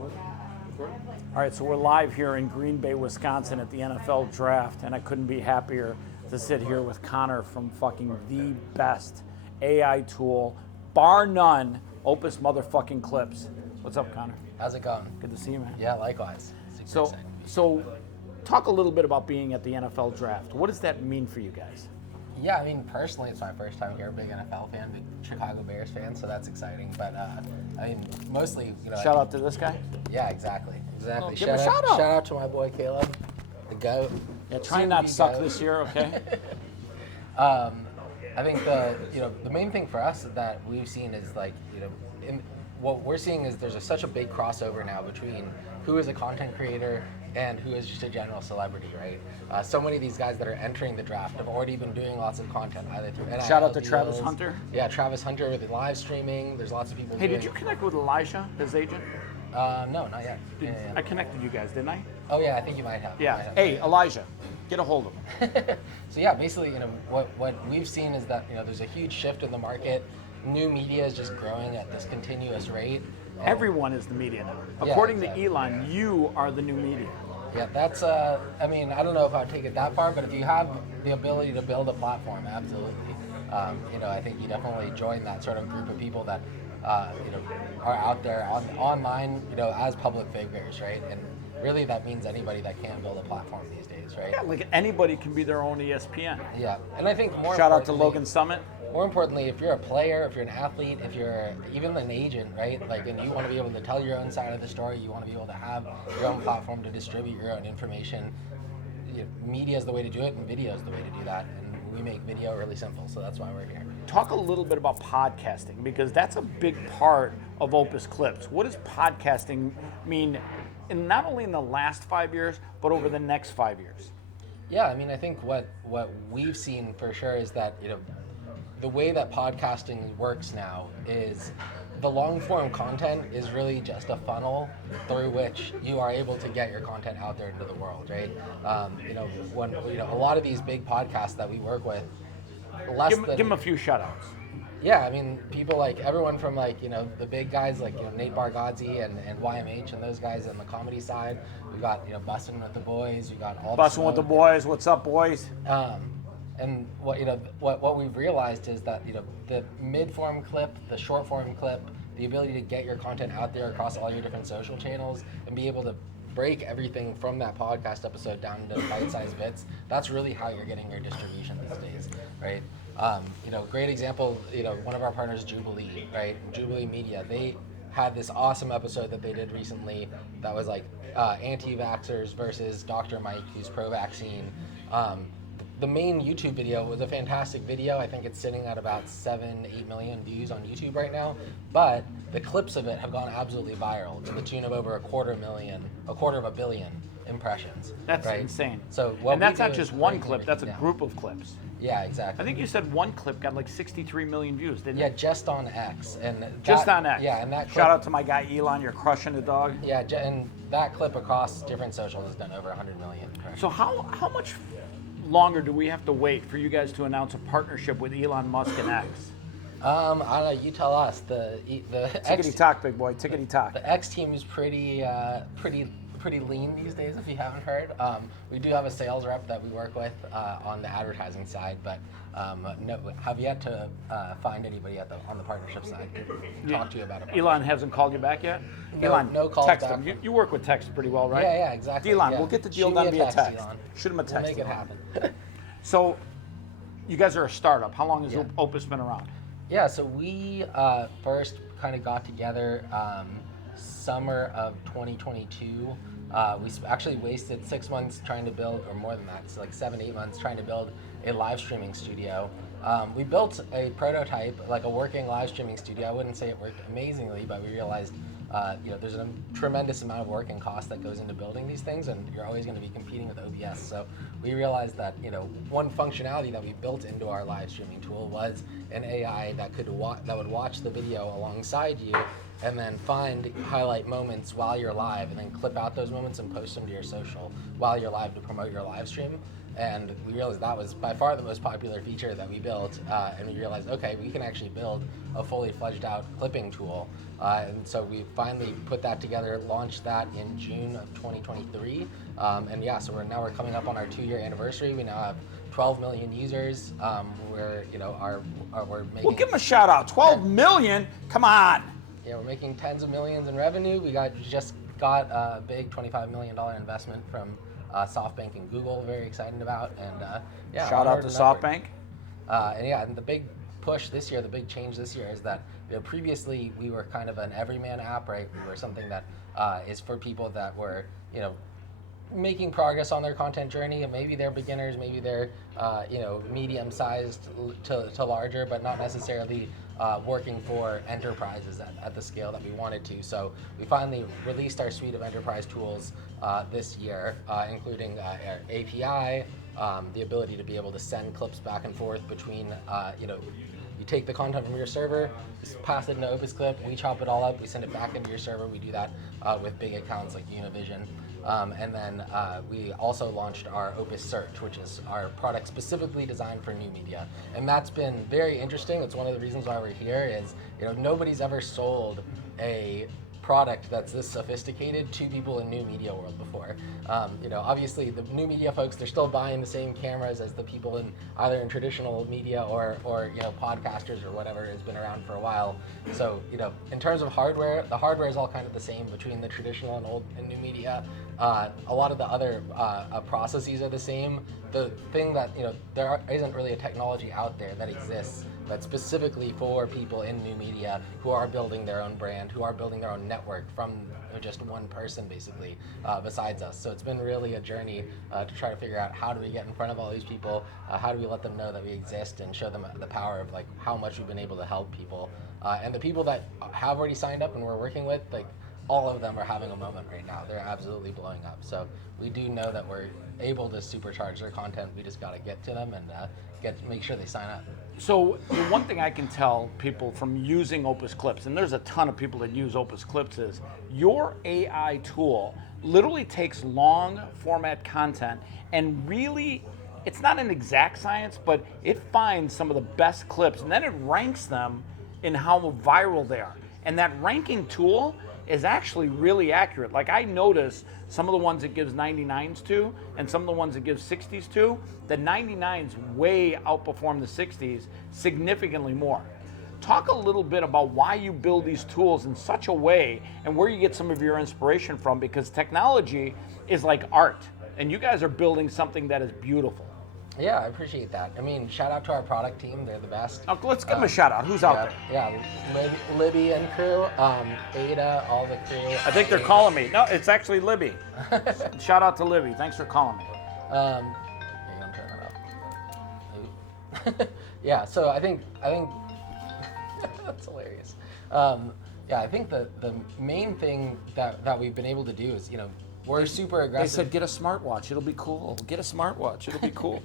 All right, so we're live here in Green Bay, Wisconsin at the NFL Draft, and I couldn't be happier to sit here with Conor from fucking the best AI tool, bar none, Opus motherfucking Clips. What's up, Conor? How's it going? Good to see you, man. Yeah, likewise. Super exciting. So talk a little bit about being at the NFL Draft. What does that mean for you guys? Yeah, I mean, personally, it's my first time here. Big NFL fan, big Chicago Bears fan, so that's exciting. But I mean, mostly, you know. Shout out to this guy. Yeah, exactly. Well, give him a shout out. Shout out to my boy Caleb, the GOAT. Yeah, try not to suck this year, okay? I think the main thing for us that we've seen is what we're seeing is there's such a big crossover now between who is a content creator and who is just a general celebrity, right? So many of these guys that are entering the draft have already been doing lots of content, either through NIL Shout out to deals. Travis Hunter. Yeah, Travis Hunter with the live streaming. There's lots of people. Hey, did you connect with Elijah, his agent? No, not yet. Yeah. I connected you guys, didn't I? Oh yeah, I think you might have. Yeah. Hey, Elijah, get a hold of him. So yeah, basically, what we've seen is that there's a huge shift in the market. New media is just growing at this continuous rate. Everyone is the media now. Yeah, According exactly. to Elon, you are the new media. Yeah, that's, I mean, I don't know if I'd take it that far, but if you have the ability to build a platform, absolutely. I think you definitely join that sort of group of people that, are out there online, as public figures, right? And really that means anybody that can build a platform these days, right? Yeah, like anybody can be their own ESPN. Yeah, and I think more Shout out to Logan Summit. More importantly, if you're a player, if you're an athlete, if you're even an agent, right? And you want to be able to tell your own side of the story, you want to be able to have your own platform to distribute your own information. Media is the way to do it, and video is the way to do that. And we make video really simple, so that's why we're here. Talk a little bit about podcasting, because that's a big part of Opus Clips. What does podcasting mean, not only in the last 5 years, but over the next 5 years? Yeah, I mean, I think what we've seen for sure is that, the way that podcasting works now is the long form content is really just a funnel through which you are able to get your content out there into the world, right? When a lot of these big podcasts that we work with, give them a few shout outs. Yeah, I mean, people like everyone from the big guys like Nate Bargatze and YMH and those guys on the comedy side. We got Bussin' with the Boys. We got all Bussin' with the Boys. What's up, boys? And what we've realized is that the mid-form clip, the short-form clip, the ability to get your content out there across all your different social channels and be able to break everything from that podcast episode down into bite-sized bits. That's really how you're getting your distribution these days, right? Great example. One of our partners, Jubilee, right? Jubilee Media. They had this awesome episode that they did recently that was like anti-vaxxers versus Dr. Mike, who's pro-vaccine. The main YouTube video was a fantastic video. I think it's sitting at about 7-8 million views on YouTube right now. But the clips of it have gone absolutely viral to the tune of over a quarter of a billion impressions. That's right? insane. So and that's not just one clip, that's a group of clips. Yeah, exactly. I think you said one clip got like 63 million views, didn't it? Yeah, just on X. Just on X. Yeah, and that clip, shout out to my guy Elon, you're crushing the dog. Yeah, and that clip across different socials has done over 100 million impressions. So how much longer do we have to wait for you guys to announce a partnership with Elon Musk and X? I don't know. You tell us. The Tickety talk, big boy. Tickety talk. The X team is pretty lean these days. If you haven't heard, we do have a sales rep that we work with on the advertising side, but have yet to find anybody on the partnership side to talk to you about it. Elon hasn't called you back yet? No, Elon, no calls text back. him. You work with text pretty well, right? Yeah, exactly. Elon, yeah. we'll get the deal Shoot done me via text. Elon. Shoot him a text. We'll make it happen. So, you guys are a startup. How long has Opus been around? Yeah, so we first kind of got together summer of 2022. We actually wasted 6 months trying to build, or more than that, so like 7-8 months trying to build a live streaming studio. We built a prototype, like a working live streaming studio. I wouldn't say it worked amazingly, but we realized there's a tremendous amount of work and cost that goes into building these things, and you're always going to be competing with OBS. So we realized that one functionality that we built into our live streaming tool was an AI that would watch the video alongside you, and then find highlight moments while you're live, and then clip out those moments and post them to your social while you're live to promote your live stream. And we realized that was by far the most popular feature that we built, and we realized, okay, we can actually build a fully fledged out clipping tool. And so we finally put that together, launched that in June of 2023. And yeah, so we're coming up on our 2-year anniversary. We now have 12 million users. We're making. Well, give them a shout out. 12 million? Come on. Yeah, we're making tens of millions in revenue. We just got a big $25 million investment from SoftBank and Google. Very excited about. And yeah, Shout out to SoftBank. And the big push this year, the big change this year is that previously we were kind of an everyman app, right? We were something that is for people that were making progress on their content journey, and maybe they're beginners, maybe they're medium-sized to larger, but not necessarily working for enterprises at the scale that we wanted to. So we finally released our suite of enterprise tools this year, including our API, the ability to be able to send clips back and forth between, you take the content from your server, pass it into Opus Clip, we chop it all up, we send it back into your server. We do that with big accounts like Univision. And then we also launched our Opus Search, which is our product specifically designed for new media. And that's been very interesting. It's one of the reasons why we're here is, nobody's ever sold a product that's this sophisticated to people in new media world before. Obviously the new media folks, they're still buying the same cameras as the people in either in traditional media or podcasters or whatever has been around for a while. So, in terms of hardware, the hardware is all kind of the same between the traditional and old and new media. A lot of the other processes are the same. The thing that, there isn't really a technology out there that exists that's specifically for people in new media who are building their own brand, who are building their own network from just one person, basically, besides us. So it's been really a journey to try to figure out how do we get in front of all these people, how do we let them know that we exist and show them the power of how much we've been able to help people. And the people that have already signed up and we're working with, all of them are having a moment right now. They're absolutely blowing up. So we do know that we're able to supercharge their content. We just got to get to them and make sure they sign up. So the one thing I can tell people from using Opus Clips, and there's a ton of people that use Opus Clips, is your AI tool literally takes long format content and really, it's not an exact science, but it finds some of the best clips and then it ranks them in how viral they are. And that ranking tool is actually really accurate. I notice some of the ones it gives 99s to and some of the ones it gives 60s to, the 99s way outperform the 60s significantly more. Talk a little bit about why you build these tools in such a way and where you get some of your inspiration from, because technology is like art and you guys are building something that is beautiful. Yeah, I appreciate that. Shout out to our product team. They're the best. Oh, let's give them a shout out. Who's out there? Yeah, Libby and crew, Ada, all the crew. I think they're calling me. No, it's actually Libby. Shout out to Libby. Thanks for calling me. I'm turning that up. Yeah, so I think that's hilarious. I think the main thing that we've been able to do is, we're super aggressive. They said, get a smartwatch. It'll be cool. Get a smartwatch. It'll be cool.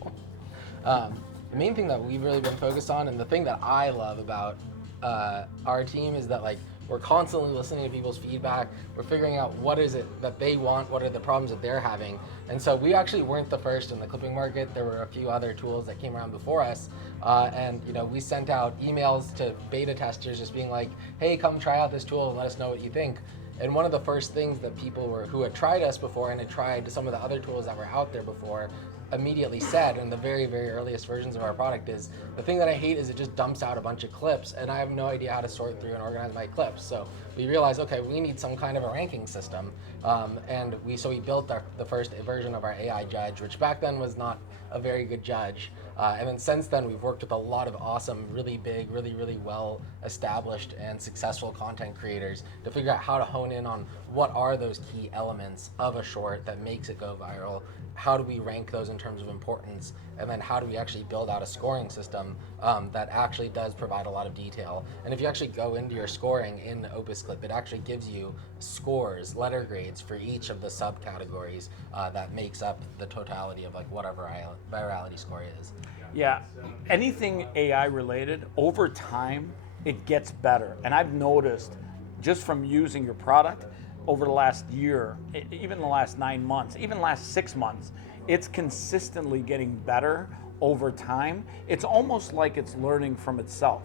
The main thing that we've really been focused on, and the thing that I love about our team, is that we're constantly listening to people's feedback. We're figuring out what is it that they want, what are the problems that they're having. And so we actually weren't the first in the clipping market. There were a few other tools that came around before us. And we sent out emails to beta testers just being like, hey, come try out this tool and let us know what you think. And one of the first things that people who had tried us before and had tried some of the other tools that were out there before immediately said in the very, very earliest versions of our product is, the thing that I hate is it just dumps out a bunch of clips and I have no idea how to sort through and organize my clips. So we realized, okay, we need some kind of a ranking system. And we built the first version of our AI judge, which back then was not a very good judge. And then since then, we've worked with a lot of awesome, really big, really, really well established and successful content creators to figure out how to hone in on what are those key elements of a short that makes it go viral. How do we rank those in terms of importance? And then how do we actually build out a scoring system that actually does provide a lot of detail? And if you actually go into your scoring in the Opus Clip, it actually gives you scores, letter grades for each of the subcategories that makes up the totality of whatever virality score is. Yeah, anything AI related, over time, it gets better. And I've noticed just from using your product over the last year, even the last 9 months, even the last 6 months, it's consistently getting better over time. It's almost like it's learning from itself.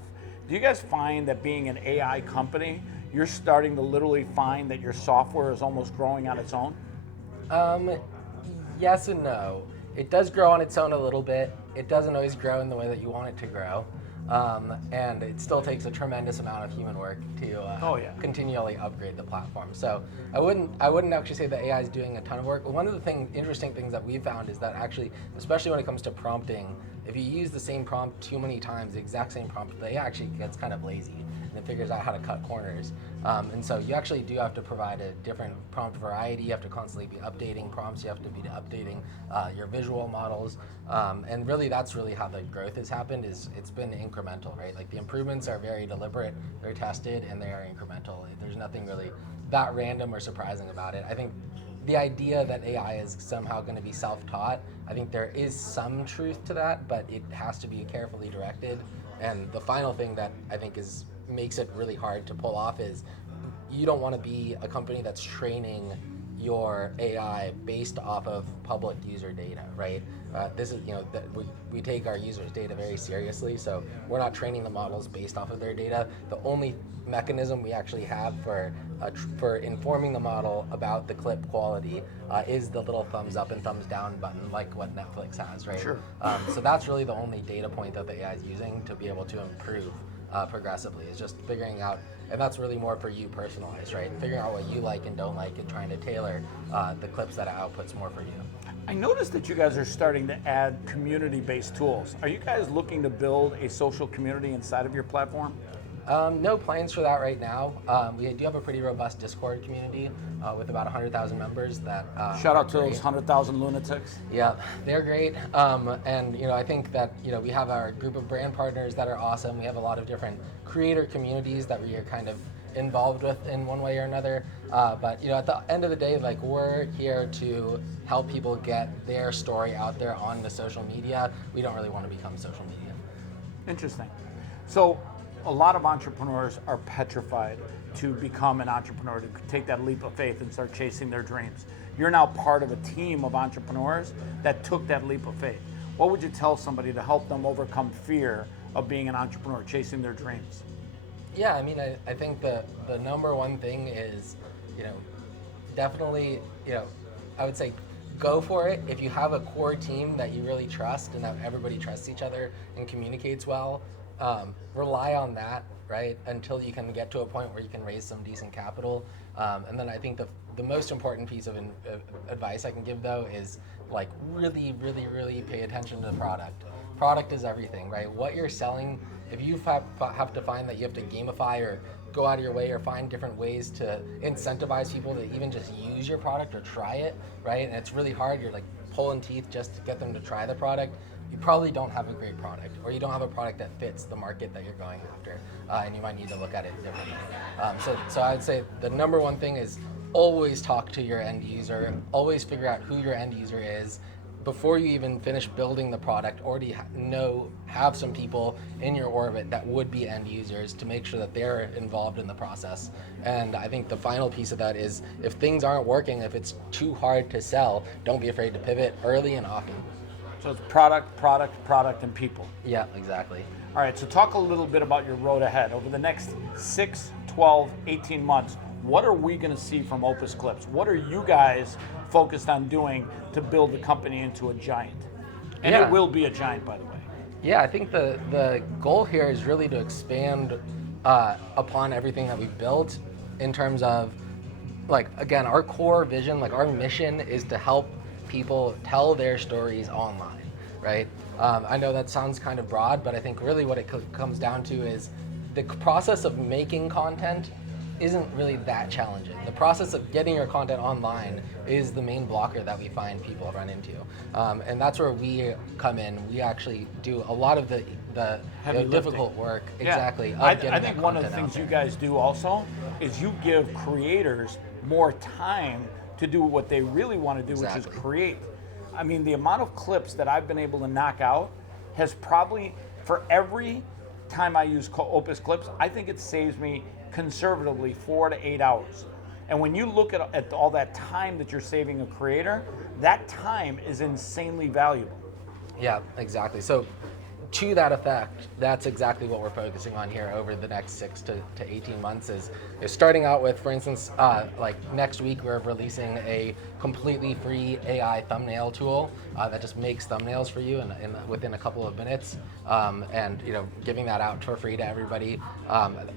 Do you guys find that being an AI company, you're starting to literally find that your software is almost growing on its own? Yes and no. It does grow on its own a little bit. It doesn't always grow in the way that you want it to grow. And it still takes a tremendous amount of human work to continually upgrade the platform. So I wouldn't actually say that AI is doing a ton of work. One of the interesting things that we found is that actually, especially when it comes to prompting, if you use the same prompt too many times, the exact same prompt, the AI actually gets kind of lazy and it figures out how to cut corners. And so you actually do have to provide a different prompt variety. You have to constantly be updating prompts. You have to be updating your visual models. And really, that's really how the growth has happened. It's been incremental, right? Like the improvements are very deliberate, they're tested, and they are incremental. There's nothing really that random or surprising about it. I think the idea that AI is somehow going to be self-taught, I think there is some truth to that, but it has to be carefully directed. And the final thing that I think makes it really hard to pull off is you don't want to be a company that's training your AI based off of public user data, right? This is, that we take our users' data very seriously, so we're not training the models based off of their data. The only mechanism we actually have for informing the model about the clip quality is the little thumbs up and thumbs down button, like what Netflix has, right? Sure. So that's really the only data point that the AI is using to be able to improve progressively. Is just figuring out, and that's really more for you personalized, right? Figuring out what you like and don't like and trying to tailor the clips that it outputs more for you. I noticed that you guys are starting to add community-based tools. Are you guys looking to build a social community inside of your platform? No plans for that right now. We do have a pretty robust Discord community with about 100,000 members. Shout out to those 100,000 lunatics. Yeah, they're great. And I think that we have our group of brand partners that are awesome. We have a lot of different creator communities that we are kind of involved with in one way or another. But at the end of the day, like, we're here to help people get their story out there on the social media. We don't really want to become social media. Interesting. So a lot of entrepreneurs are petrified to become an entrepreneur, to take that leap of faith and start chasing their dreams. You're now part of a team of entrepreneurs that took that leap of faith. What would you tell somebody to help them overcome fear of being an entrepreneur, chasing their dreams? Yeah, I mean, I think the number one thing is, definitely, I would say go for it. If you have a core team that you really trust and that everybody trusts each other and communicates well, rely on that, right, until you can get to a point where you can raise some decent capital. And then I think the most important piece of advice I can give, though, is like really, really, really pay attention to the product. Product is everything, right? What you're selling, if you have to find that you have to gamify or go out of your way or find different ways to incentivize people to even just use your product or try it, right? And it's really hard, you're like pulling teeth just to get them to try the product. You probably don't have a great product, or you don't have a product that fits the market that you're going after, and you might need to look at it differently. So I would say the number one thing is always talk to your end user, always figure out who your end user is. Before you even finish building the product, already have some people in your orbit that would be end users to make sure that they're involved in the process. And I think the final piece of that is, if things aren't working, if it's too hard to sell, don't be afraid to pivot early and often. So it's product, product, product, and people. Yeah, exactly. All right, so talk a little bit about your road ahead. Over the next 6, 12, 18 months, what are we going to see from Opus Clips? What are you guys focused on doing to build the company into a giant? And it will be a giant, by the way. Yeah, I think the goal here is really to expand upon everything that we've built in terms of, like, again, our core vision, like our mission is to help people tell their stories online, right? I know that sounds kind of broad, but I think really what it comes down to is the process of making content isn't really that challenging. The process of getting your content online is the main blocker that we find people run into. And that's where we come in. We actually do a lot of the difficult work, exactly. I think one of the things you guys do also is you give creators more time to do what they really want to do, which is create. I mean, the amount of clips that I've been able to knock out has probably, for every time I use Opus Clips, I think it saves me conservatively 4 to 8 hours. And when you look at all that time that you're saving a creator, that time is insanely valuable. Yeah, exactly. So to that effect, that's exactly what we're focusing on here over the next 6 to 18 months is starting out with, for instance, like next week we're releasing a completely free AI thumbnail tool that just makes thumbnails for you within a couple of minutes, and giving that out for free to everybody.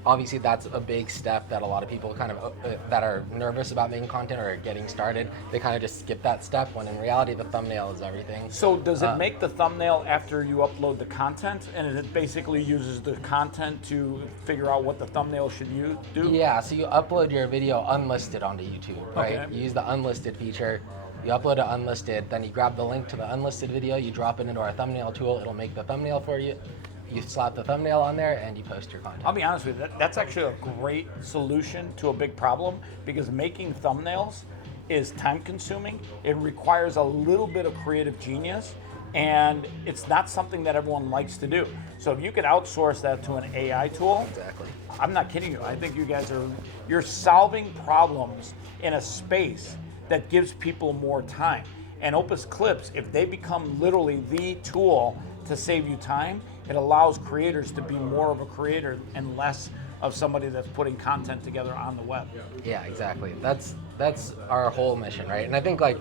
Obviously, that's a big step that a lot of people kind of that are nervous about making content or getting started, they kind of just skip that step when in reality the thumbnail is everything. So does it make the thumbnail after you upload the content, and it basically uses the content to figure out what the thumbnail should do? Yeah, so you upload your video unlisted onto YouTube, right? Okay. You use the unlisted feature, you upload it unlisted, then you grab the link to the unlisted video, you drop it into our thumbnail tool, it'll make the thumbnail for you. You slap the thumbnail on there and you post your content. I'll be honest with you, that's actually a great solution to a big problem, because making thumbnails is time consuming. It requires a little bit of creative genius, and it's not something that everyone likes to do. So if you could outsource that to an AI tool, Exactly. I'm not kidding you. I think you guys you're solving problems in a space that gives people more time. And Opus Clips, if they become literally the tool to save you time, it allows creators to be more of a creator and less of somebody that's putting content together on the web. Yeah, exactly. That's our whole mission, right? And I think like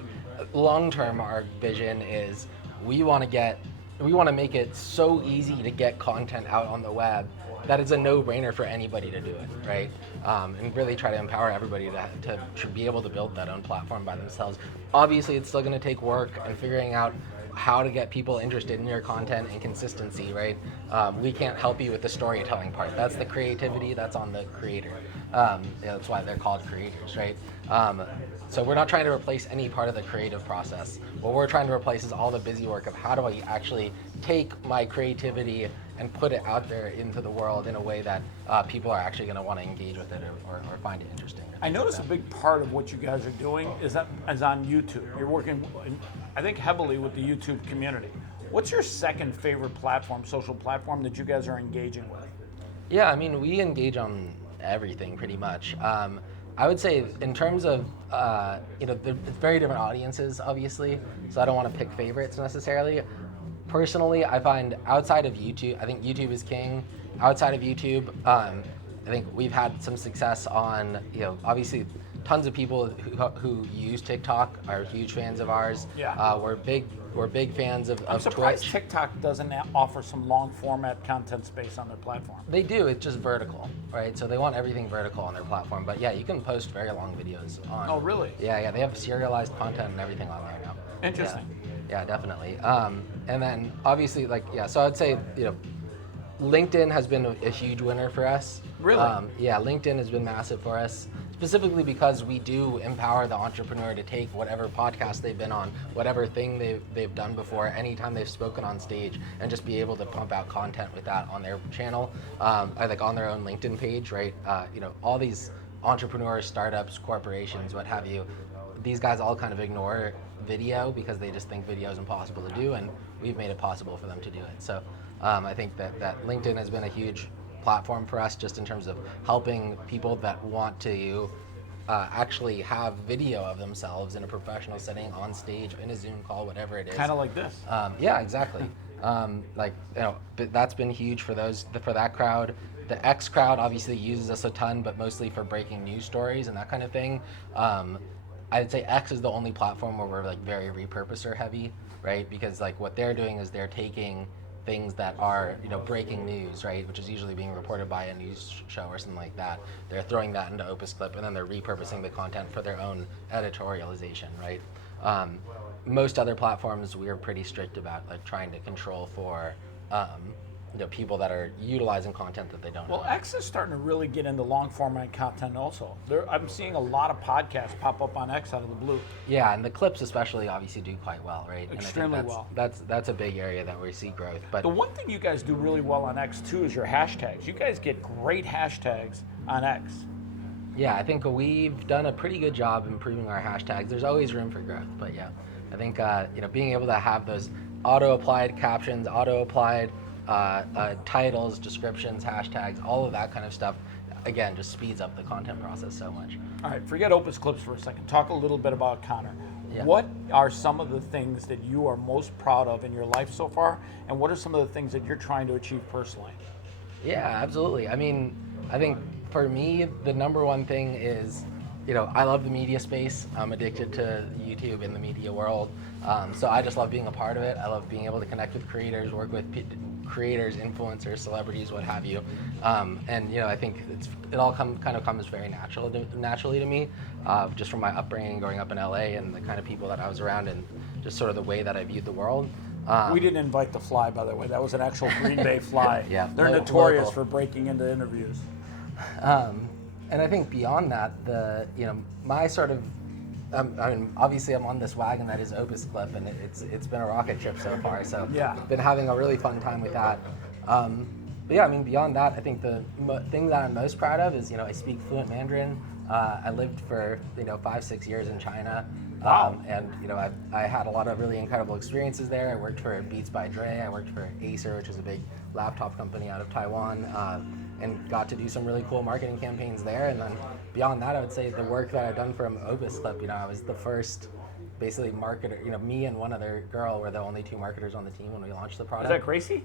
long term our vision is we want to make it so easy to get content out on the web that it's a no-brainer for anybody to do it, right? And really try to empower everybody to be able to build that own platform by themselves. Obviously, it's still going to take work and figuring out how to get people interested in your content and consistency, right? We can't help you with the storytelling part. That's the creativity, that's on the creator. That's why they're called creators, right? So we're not trying to replace any part of the creative process. What we're trying to replace is all the busy work of how do I actually take my creativity and put it out there into the world in a way that people are actually going to want to engage with it or find it interesting. I notice a big part of what you guys are doing is on YouTube. You're working, I think, heavily with the YouTube community. What's your second favorite platform, social platform, that you guys are engaging with? Yeah, I mean, we engage on everything pretty much. I would say in terms of, it's very different audiences, obviously, so I don't want to pick favorites necessarily. Personally, I find outside of YouTube, I think YouTube is king. Outside of YouTube, I think we've had some success on, obviously tons of people who use TikTok are huge fans of ours. Yeah. We're big fans of I'm surprised Twitch. TikTok doesn't offer some long format content space on their platform. They do, it's just vertical, right? So they want everything vertical on their platform. But yeah, you can post very long videos on. Oh, really? Yeah, they have serialized content and everything on there now. Interesting. Yeah, definitely. And then obviously, so I'd say, LinkedIn has been a huge winner for us. Really? Yeah, LinkedIn has been massive for us, specifically because we do empower the entrepreneur to take whatever podcast they've been on, whatever thing they've done before, anytime they've spoken on stage, and just be able to pump out content with that on their channel, like on their own LinkedIn page, right? All these entrepreneurs, startups, corporations, what have you, these guys all kind of ignore video because they just think video is impossible to do, and we've made it possible for them to do it. So I think that LinkedIn has been a huge platform for us, just in terms of helping people that want to actually have video of themselves in a professional setting, on stage, in a Zoom call, whatever it is. Kind of like this. Yeah, exactly. But that's been huge for that crowd. The X crowd obviously uses us a ton, but mostly for breaking news stories and that kind of thing. I'd say X is the only platform where we're very repurposer heavy, right? Because what they're doing is they're taking things that are breaking news, right, which is usually being reported by a news show or something like that. They're throwing that into Opus Clip, and then they're repurposing the content for their own editorialization, right? Most other platforms we are pretty strict about trying to control for people that are utilizing content that they don't know. Well, X is starting to really get into long format content also. I'm seeing a lot of podcasts pop up on X out of the blue. Yeah, and the clips especially obviously do quite well, right? Extremely and I think that's a big area that we see growth. But the one thing you guys do really well on X too is your hashtags. You guys get great hashtags on X. Yeah, I think we've done a pretty good job improving our hashtags. There's always room for growth, but yeah, I think being able to have those auto-applied captions, auto-applied titles, descriptions, hashtags, all of that kind of stuff again, just speeds up the content process so much. All right, forget Opus Clips for a second. Talk a little bit about Conor. Yeah. What are some of the things that you are most proud of in your life so far, and what are some of the things that you're trying to achieve personally? Yeah, absolutely. I mean, I think for me, the number one thing is, I love the media space. I'm addicted to YouTube in the media world. So I just love being a part of it. I love being able to connect with creators, work with creators, influencers, celebrities, what have you. And I think it all kind of comes very naturally to me, just from my upbringing, growing up in LA, and the kind of people that I was around, and just sort of the way that I viewed the world. We didn't invite the fly, by the way. That was an actual Green Bay fly. Yeah, They're notorious local. for breaking into interviews. And I think beyond that, my sort of, I mean, obviously I'm on this wagon that is Opus Clip, and it's been a rocket ship so far. So Yeah. been having a really fun time with that. But yeah, I mean, beyond that, I think the thing that I'm most proud of is, I speak fluent Mandarin. I lived for 5-6 years in China. Wow. And I had a lot of really incredible experiences there. I worked for Beats by Dre. I worked for Acer, which is a big laptop company out of Taiwan, and got to do some really cool marketing campaigns there. And then beyond that, I would say the work that I've done from Opus Clip. I was the first basically marketer. Me and one other girl were the only 2 marketers on the team when we launched the product. Is that Gracie?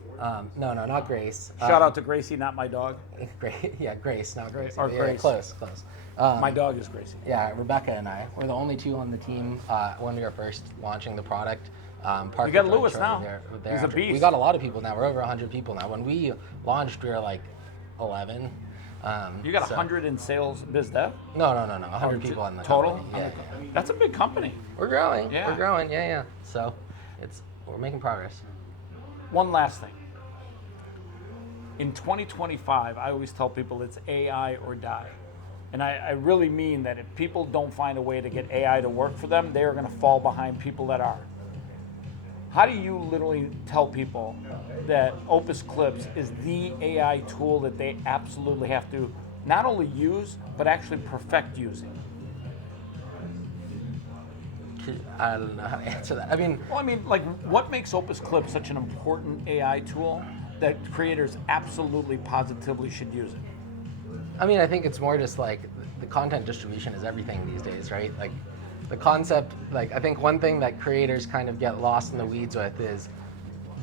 No, not Grace. Shout out to Gracie, not my dog. Grace, not Grace. Or Yeah, Grace. Close. My dog is Gracie. Yeah, Rebecca and I were the only 2 on the team when we were first launching the product. You got Lewis now. He's a beast. We got a lot of people now. We're over 100 people now. When we launched, we were like 11. You got 100 in sales biz dev? No. 100 people in the total. company. Yeah. That's a big company. We're growing. Yeah. We're growing. Yeah. So we're making progress. One last thing. In 2025, I always tell people it's AI or die. And I really mean that if people don't find a way to get AI to work for them, they are going to fall behind people that are. How do you literally tell people that Opus Clips is the AI tool that they absolutely have to not only use, but actually perfect using? I don't know how to answer that. What makes Opus Clips such an important AI tool that creators absolutely, positively should use it? I think it's more just like the content distribution is everything these days, right? Like the concept, I think one thing that creators kind of get lost in the weeds with is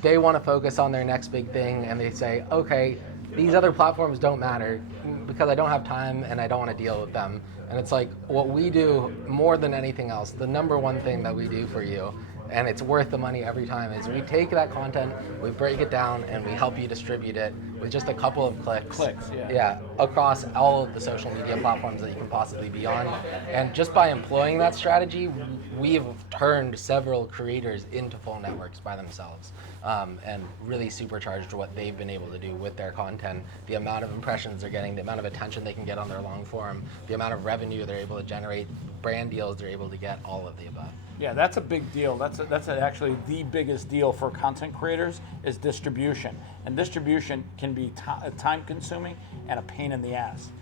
they want to focus on their next big thing, and they say, okay, these other platforms don't matter because I don't have time and I don't want to deal with them. And it's like what we do more than anything else, the number one thing that we do for you, and it's worth the money every time, is we take that content, we break it down, and we help you distribute it with just a couple of clicks. Yeah, across all of the social media platforms that you can possibly be on. And just by employing that strategy, we have turned several creators into full networks by themselves, and really supercharged what they've been able to do with their content, the amount of impressions they're getting, the amount of attention they can get on their long form, the amount of revenue they're able to generate, brand deals they're able to get, all of the above. Yeah, that's a big deal. That's actually the biggest deal for content creators is distribution. And distribution can be time-consuming and a pain in the ass.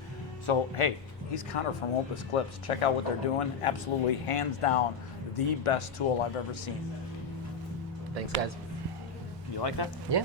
So, hey, he's Conor from Opus Clips. Check out what they're doing. Absolutely, hands down, the best tool I've ever seen. Thanks, guys. You like that? Yeah.